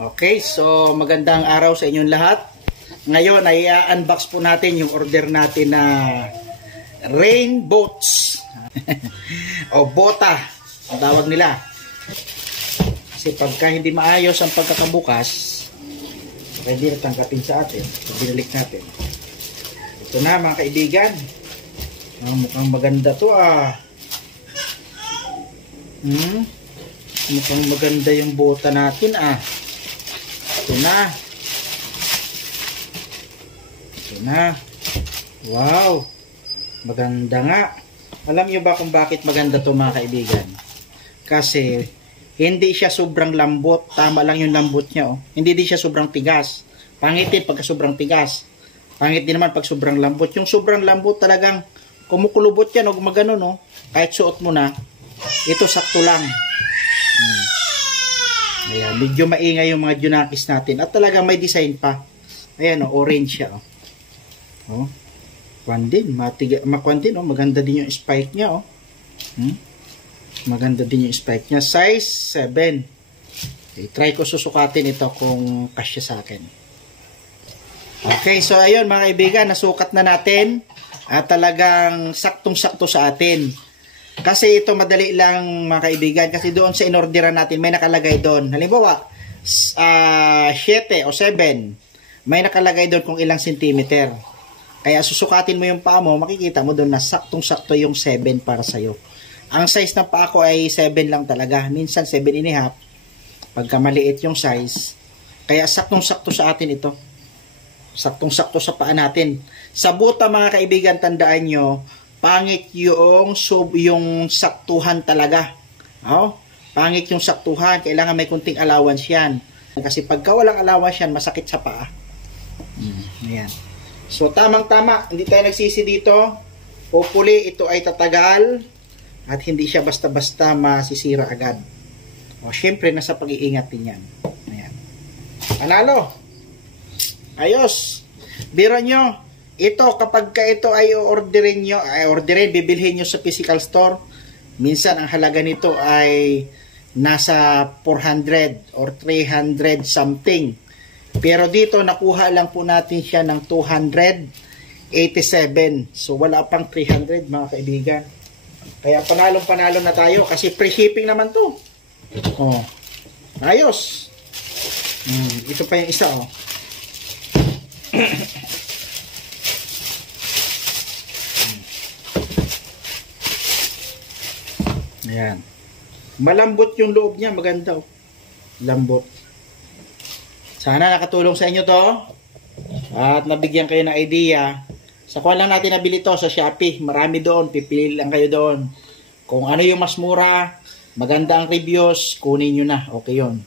Okay, so magandang araw sa inyong lahat. Ngayon ay unbox po natin yung order natin na rain boats o bota ang tawag nila. Kasi pagka hindi maayos ang pagkakabukas, pwede na tanggapin sa atin. Binalik natin. Ito na mga kaibigan. Mukhang maganda to Mukhang maganda yung bota natin Ito na. Wow. Maganda nga. Alam nyo ba kung bakit maganda to mga kaibigan? Kasi hindi siya sobrang lambot. Tama lang yung lambot niya. Hindi din siya sobrang tigas. Pangit din pagka sobrang tigas. Pangit din naman pag sobrang lambot. Yung sobrang lambot talagang kumukulubot yan o gumagano kahit suot mo na. Ito sakto lang. Ayan, medyo maingay yung mga junakis natin. At talagang may design pa. Ayan orange siya Kwan din, maganda din yung spike niya Maganda din yung spike niya. Size 7. Okay, try ko susukatin ito kung kasya sa akin. Okay, so ayun mga kaibigan, nasukat na natin at talagang saktong-sakto sa atin. Kasi ito madali lang mga kaibigan, kasi doon sa inorderan natin may nakalagay doon. Halimbawa, 7 o 7, may nakalagay doon kung ilang sentimeter. Kaya susukatin mo yung paa mo, makikita mo doon na saktong-sakto yung 7 para sa'yo. Ang size ng paa ko ay 7 lang talaga. Minsan 7.5 pagka maliit yung size. Kaya saktong-sakto sa atin ito. Saktong-sakto sa paa natin. Sa buta mga kaibigan, tandaan nyo, pangit yung saktuhan talaga. Pangit yung saktuhan. Kailangan may kunting allowance yan. Kasi pagka walang allowance yan, masakit sa paa. Ayan. So, tamang-tama. Hindi tayo nagsisi dito. Hopefully, ito ay tatagal at hindi siya basta-basta masisira agad. Siyempre, nasa pag-iingat din yan. Ayan. Panalo. Ayos. Biro nyo. Ito, kapag ka ito ay orderin, bibilhin nyo sa physical store, minsan ang halaga nito ay nasa 400 or 300 something. Pero dito, nakuha lang po natin siya ng 287. So, wala pang 300 mga kaibigan. Kaya panalong-panalo na tayo kasi free shipping naman to. Ayos. Ito pa yung isa Ayan. Malambot yung loob niya. Maganda lambot. Sana nakatulong sa inyo to. At nabigyan kayo ng idea. Sa kuha lang natin nabili to sa Shopee. Marami doon. Pipili lang kayo doon. Kung ano yung mas mura, maganda ang reviews, kunin nyo na. Okay yun.